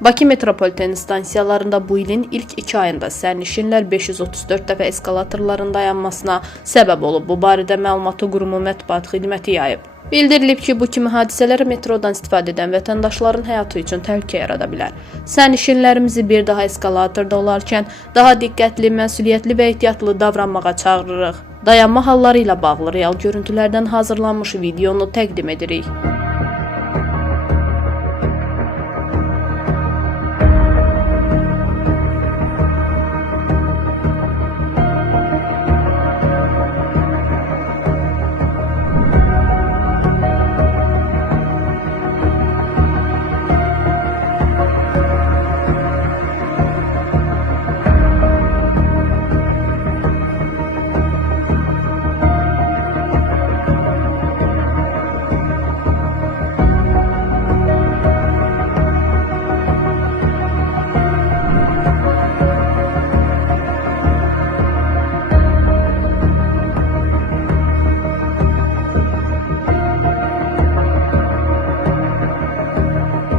Bakı metropoliten stansiyalarında bu ilin ilk 2 ayında sərnişinlər 534 dəfə eskalatorların dayanmasına səbəb olub. Bu barədə məlumatı qurumun mətbuat xidməti yayıb. Bildirilib ki, bu kimi hadisələr metrodan istifadə edən vətəndaşların həyatı üçün təhlükə yarada bilər. Sərnişinlərimizi bir daha eskalatorda olarkən daha diqqətli, məsuliyyətli və ehtiyatlı davranmağa çağırırıq. Dayanma halları ilə bağlı real görüntülərdən hazırlanmış videonu təqdim edirik.